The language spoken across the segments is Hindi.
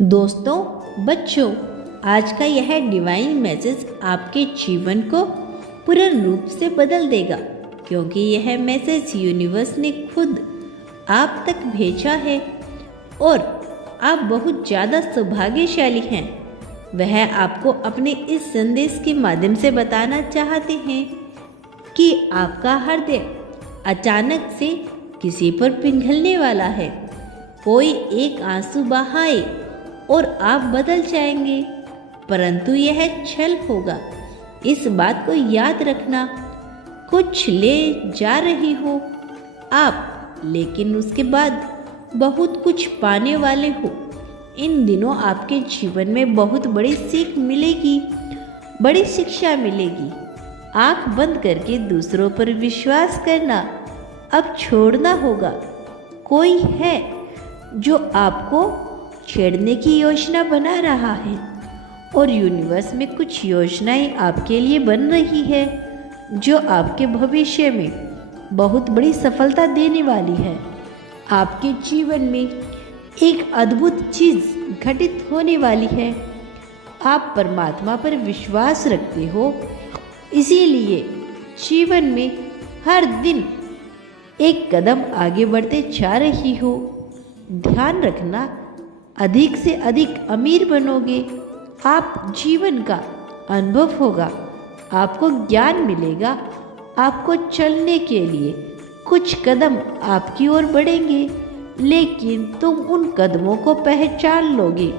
दोस्तों, बच्चों, आज का यह डिवाइन मैसेज आपके जीवन को पूर्ण रूप से बदल देगा, क्योंकि यह मैसेज यूनिवर्स ने खुद आप तक भेजा है और आप बहुत ज़्यादा सौभाग्यशाली हैं। वह आपको अपने इस संदेश के माध्यम से बताना चाहते हैं कि आपका हृदय अचानक से किसी पर पिघलने वाला है। कोई एक आंसू बहाए और आप बदल जाएंगे, परंतु यह छल होगा। इस बात को याद रखना, कुछ ले जा रही हो आप, लेकिन उसके बाद बहुत कुछ पाने वाले हो। इन दिनों आपके जीवन में बहुत बड़ी सीख मिलेगी, बड़ी शिक्षा मिलेगी। आंख बंद करके दूसरों पर विश्वास करना अब छोड़ना होगा। कोई है जो आपको छेड़ने की योजना बना रहा है और यूनिवर्स में कुछ योजनाएं आपके लिए बन रही है जो आपके भविष्य में बहुत बड़ी सफलता देने वाली है। आपके जीवन में एक अद्भुत चीज़ घटित होने वाली है। आप परमात्मा पर विश्वास रखते हो, इसीलिए जीवन में हर दिन एक कदम आगे बढ़ते जा रही हो। ध्यान रखना, अधिक से अधिक अमीर बनोगे। आप जीवन का अनुभव होगा, आपको ज्ञान मिलेगा। आपको चलने के लिए कुछ कदम आपकी ओर बढ़ेंगे, लेकिन तुम उन कदमों को पहचान लोगे।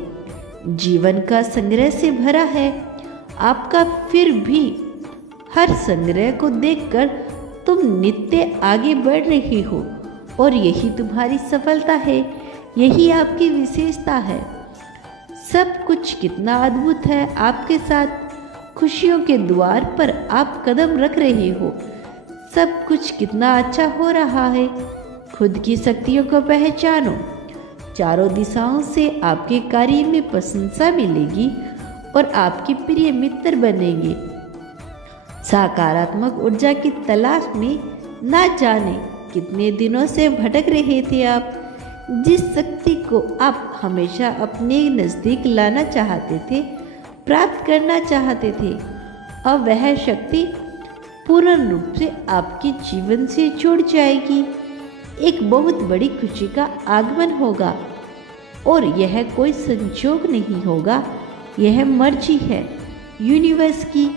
जीवन का संग्रह से भरा है आपका, फिर भी हर संग्रह को देखकर तुम नित्य आगे बढ़ रही हो और यही तुम्हारी सफलता है, यही आपकी विशेषता है। सब कुछ कितना अद्भुत है आपके साथ। खुशियों के द्वार पर आप कदम रख रहे हो। सब कुछ कितना अच्छा हो रहा है। खुद की शक्तियों को पहचानो। चारों दिशाओं से आपके कार्य में प्रशंसा मिलेगी और आपके प्रिय मित्र बनेंगे। सकारात्मक ऊर्जा की तलाश में ना जाने कितने दिनों से भटक रहे थे आप। जिस शक्ति को आप हमेशा अपने नज़दीक लाना चाहते थे, प्राप्त करना चाहते थे, अब वह शक्ति पूर्ण रूप से आपके जीवन से जुड़ जाएगी। एक बहुत बड़ी खुशी का आगमन होगा और यह कोई संयोग नहीं होगा, यह मर्जी है यूनिवर्स की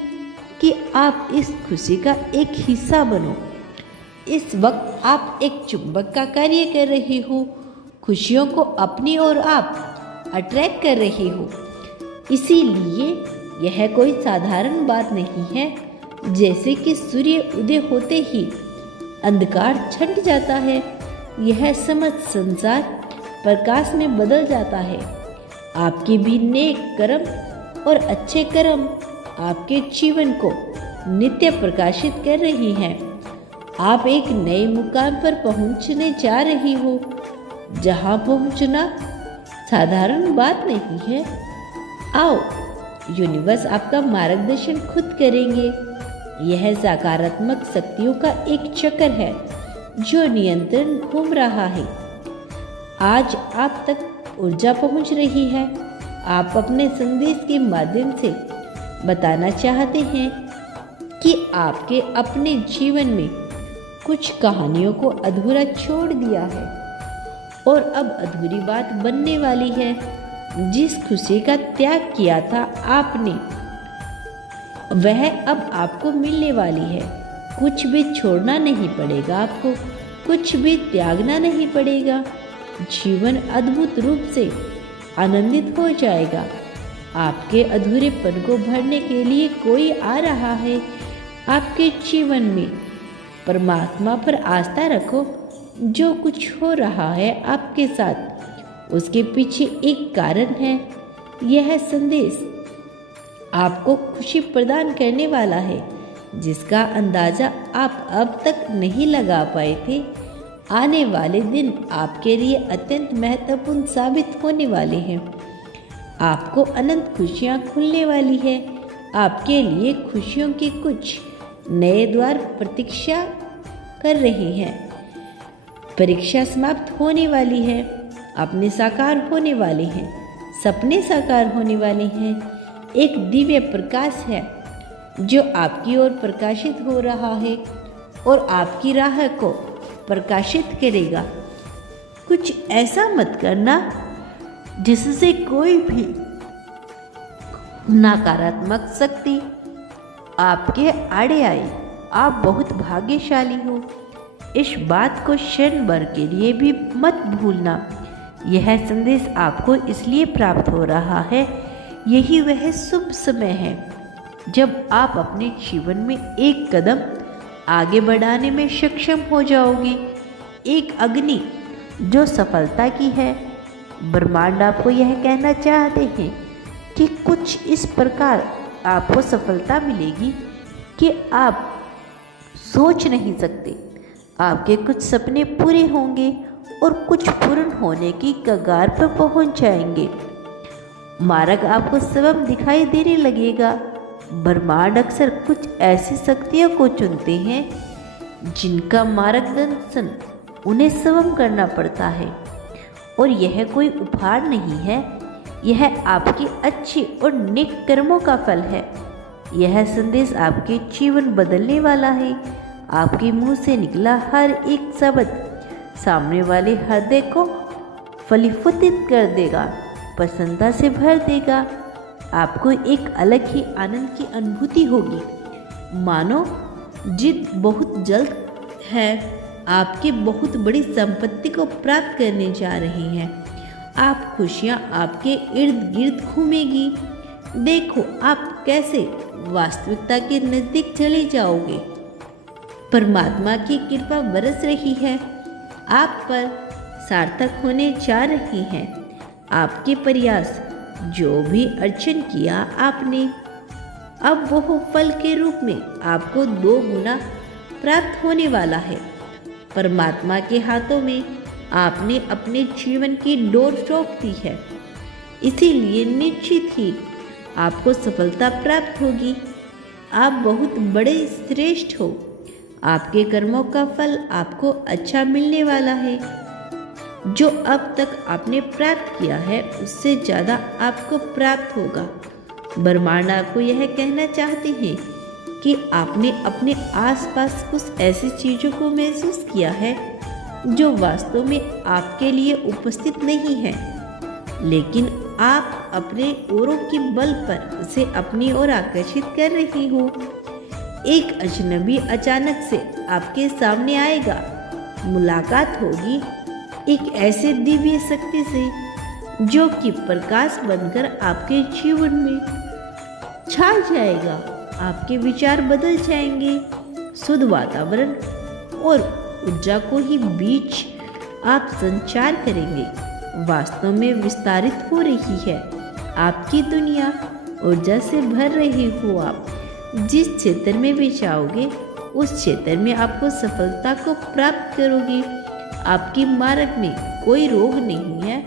कि आप इस खुशी का एक हिस्सा बनो। इस वक्त आप एक चुंबक का कार्य कर रहे हो। खुशियों को अपनी ओर आप अट्रैक्ट कर रहे हो, इसीलिए यह कोई साधारण बात नहीं है। जैसे कि सूर्य उदय होते ही अंधकार छंट जाता है, यह समझ संसार प्रकाश में बदल जाता है। आपके भी नेक कर्म और अच्छे कर्म आपके जीवन को नित्य प्रकाशित कर रही हैं। आप एक नए मुकाम पर पहुंचने जा रही हो, जहां पहुंचना साधारण बात नहीं है। आओ, यूनिवर्स आपका मार्गदर्शन खुद करेंगे। यह सकारात्मक शक्तियों का एक चक्र है जो नियंत्रण घूम रहा है। आज आप तक ऊर्जा पहुंच रही है। आप अपने संदेश के माध्यम से बताना चाहते हैं कि आपके अपने जीवन में कुछ कहानियों को अधूरा छोड़ दिया है और अब अधूरी बात बनने वाली है। जिस खुशी का त्याग किया था आपने, वह अब आपको मिलने वाली है। कुछ भी छोड़ना नहीं पड़ेगा आपको, कुछ भी त्यागना नहीं पड़ेगा। जीवन अद्भुत रूप से आनंदित हो जाएगा। आपके अधूरेपन को भरने के लिए कोई आ रहा है आपके जीवन में। परमात्मा पर आस्था रखो। जो कुछ हो रहा है आपके साथ, उसके पीछे एक कारण है। यह संदेश आपको खुशी प्रदान करने वाला है, जिसका अंदाजा आप अब तक नहीं लगा पाए थे। आने वाले दिन आपके लिए अत्यंत महत्वपूर्ण साबित होने वाले हैं। आपको अनंत खुशियाँ खुलने वाली है। आपके लिए खुशियों के कुछ नए द्वार प्रतीक्षा कर रहे हैं। परीक्षा समाप्त होने वाली है, अपने साकार होने वाले हैं। सपने साकार होने वाले हैं। एक दिव्य प्रकाश है जो आपकी ओर प्रकाशित हो रहा है और आपकी राह को प्रकाशित करेगा। कुछ ऐसा मत करना जिससे कोई भी नकारात्मक शक्ति आपके आड़े आए। आप बहुत भाग्यशाली हो, इस बात को क्षण भर के लिए भी मत भूलना। यह संदेश आपको इसलिए प्राप्त हो रहा है, यही वह शुभ समय है जब आप अपने जीवन में एक कदम आगे बढ़ाने में सक्षम हो जाओगे। एक अग्नि जो सफलता की है। ब्रह्मांड आपको यह कहना चाहते हैं कि कुछ इस प्रकार आपको सफलता मिलेगी कि आप सोच नहीं सकते। आपके कुछ सपने पूरे होंगे और कुछ पूर्ण होने की कगार पर पहुंच जाएंगे। मार्ग आपको स्वयं दिखाई देने लगेगा। ब्रह्मांड अक्सर कुछ ऐसी शक्तियों को चुनते हैं जिनका मार्गदर्शन उन्हें स्वयं करना पड़ता है, और यह कोई उपहार नहीं है, यह आपके अच्छे और नेक कर्मों का फल है। यह संदेश आपके जीवन बदलने वाला है। आपके मुंह से निकला हर एक शब्द सामने वाले हृदय को फलीभूत कर देगा, प्रसन्नता से भर देगा। आपको एक अलग ही आनंद की अनुभूति होगी, मानो जिद बहुत जल्द है आपके बहुत बड़ी संपत्ति को प्राप्त करने जा रही हैं। आप खुशियाँ आपके इर्द गिर्द घूमेगी। देखो आप कैसे वास्तविकता के नज़दीक चले जाओगे। परमात्मा की कृपा बरस रही है, आप पर सार्थक होने जा रही हैं। आपके प्रयास जो भी अर्जन किया आपने, अब वह फल के रूप में आपको 2 गुना प्राप्त होने वाला है। परमात्मा के हाथों में आपने अपने जीवन की डोर सौंप दी है, इसीलिए निश्चित ही आपको सफलता प्राप्त होगी। आप बहुत बड़े श्रेष्ठ हो। आपके कर्मों का फल आपको अच्छा मिलने वाला है। जो अब तक आपने प्राप्त किया है उससे ज़्यादा आपको प्राप्त होगा। ब्रह्मांड आपको यह कहना चाहते हैं कि आपने अपने आसपास कुछ ऐसी चीज़ों को महसूस किया है जो वास्तव में आपके लिए उपस्थित नहीं है, लेकिन आप अपने औरों के बल पर उसे अपनी ओर आकर्षित कर रही हो। एक अजनबी अचानक से आपके सामने आएगा, मुलाकात होगी एक ऐसे दिव्य शक्ति से जो कि प्रकाश बनकर आपके जीवन में छा जाएगा। आपके विचार बदल जाएंगे। शुद्ध वातावरण और ऊर्जा को ही बीच आप संचार करेंगे। वास्तव में विस्तारित हो रही है आपकी दुनिया, ऊर्जा से भर रहे हो आप। जिस क्षेत्र में भी जाओगे उस क्षेत्र में आपको सफलता को प्राप्त करोगे। आपके मार्ग में कोई रोग नहीं है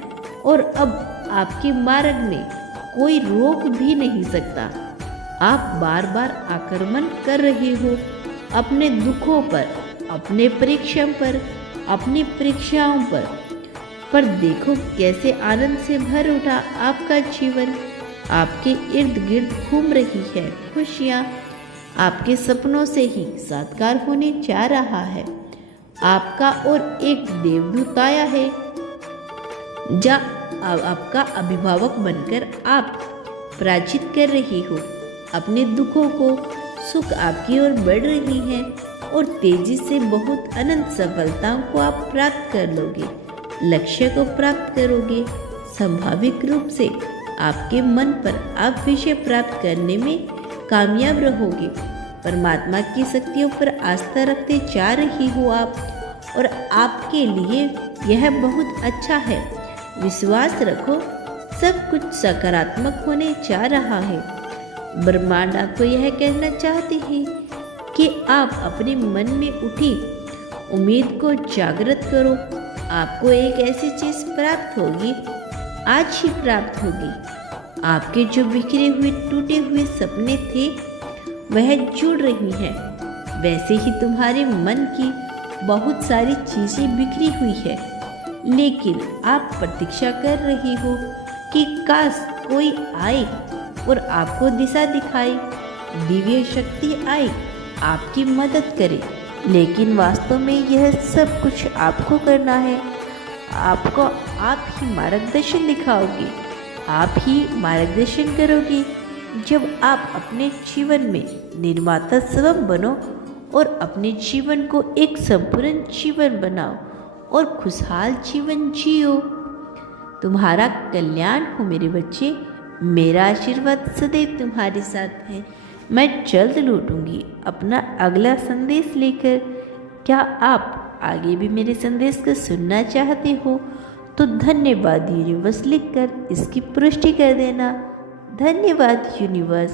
और अब आपके मार्ग में कोई रोक भी नहीं सकता। आप बार बार आक्रमण कर रहे हो अपने दुखों पर, अपने परिश्रम पर, अपनी परीक्षाओं पर देखो कैसे आनंद से भर उठा आपका जीवन। आपके इर्द गिर्द घूम रही है खुशियाँ। आपके सपनों से ही साकार होने जा रहा है। आपका और एक देवदूत आया है जहाँ आपका अभिभावक बनकर आप पराजित कर रही हो अपने दुखों को। सुख आपकी ओर बढ़ रही है और तेजी से बहुत अनंत सफलताओं को आप प्राप्त कर लोगे। लक्ष्य को प्राप्त करोगे। संभाविक रूप से आपके मन पर आप विजय प्राप्त करने में कामयाब रहोगे। परमात्मा की शक्तियों पर आस्था रखते जा रही हो आप, और आपके लिए यह बहुत अच्छा है। विश्वास रखो, सब कुछ सकारात्मक होने जा रहा है। ब्रह्मांड आपको यह कहना चाहते हैं कि आप अपने मन में उठी उम्मीद को जागृत करो। आपको एक ऐसी चीज़ प्राप्त होगी, आज ही प्राप्त होगी। आपके जो बिखरे हुए टूटे हुए सपने थे वह जुड़ रही हैं। वैसे ही तुम्हारे मन की बहुत सारी चीज़ें बिखरी हुई है, लेकिन आप प्रतीक्षा कर रही हो कि काश कोई आए और आपको दिशा दिखाए, दिव्य शक्ति आए, आपकी मदद करे। लेकिन वास्तव में यह सब कुछ आपको करना है। आपको आप ही मार्गदर्शन दिखाओगे, आप ही मार्गदर्शन करोगे। जब आप अपने जीवन में निर्माता स्वयं बनो और अपने जीवन को एक संपूर्ण जीवन बनाओ और खुशहाल जीवन जियो। तुम्हारा कल्याण हो मेरे बच्चे। मेरा आशीर्वाद सदैव तुम्हारे साथ है। मैं जल्द लौटूंगी अपना अगला संदेश लेकर। क्या आप आगे भी मेरे संदेश को सुनना चाहते हो तो धन्यवाद यूनिवर्स लिखकर इसकी पुष्टि कर देना। धन्यवाद यूनिवर्स।